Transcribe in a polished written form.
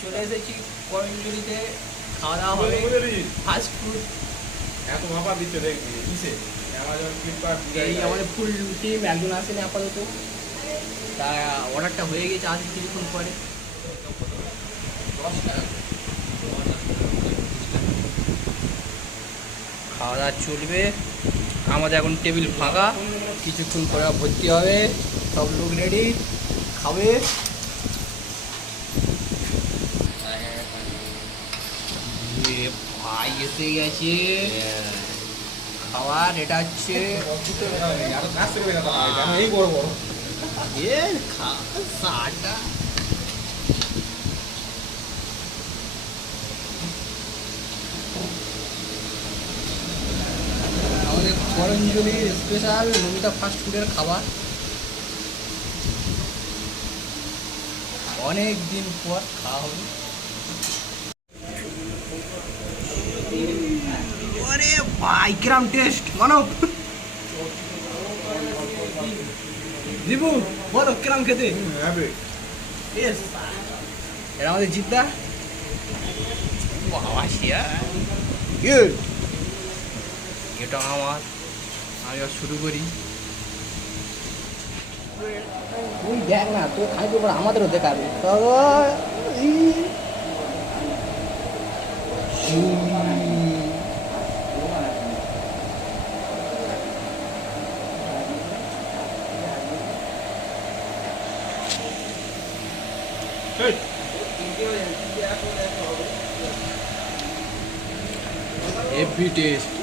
চলে এসেছি কয়েঞ্জুরিতে, খাওয়া দাওয়া হবে ফাস্ট ফুড। এত মাপা দিচ্ছে দেখবি কিসে অ্যামাজন ফ্লিপকার্ট এই আমাদের ফুল টিম, একজন আসেনি আপাতত, তা অর্ডারটা হয়ে গেছে, আসবে কিছুক্ষণ পরে। খাওয়া দাওয়া চলবে, আমাদের এখন টেবিল ফাঁকা, কিছুক্ষণ পরে ভর্তি হবে, সব লোক রেডি, খাবে। ভাই এসে গেছে খাবার, এটা হচ্ছে এই বড় বড় সাটা। আমাদের করঞ্জলির স্পেশাল নমিতা ফাস্ট ফুডের খাবার, অনেক দিন পর খাওয়া হবে। আরে ভাই কিরাম টেস্ট, মানব দিবু বলো কিরাম খেতে। এটা আমাদের জিদ্দা, বাবা শিয়া এটা আমার, আমি শুরু করি। তুই দেখ না, তুই খাইতে পার, আমাদেরও দেখাবি। Heavy taste.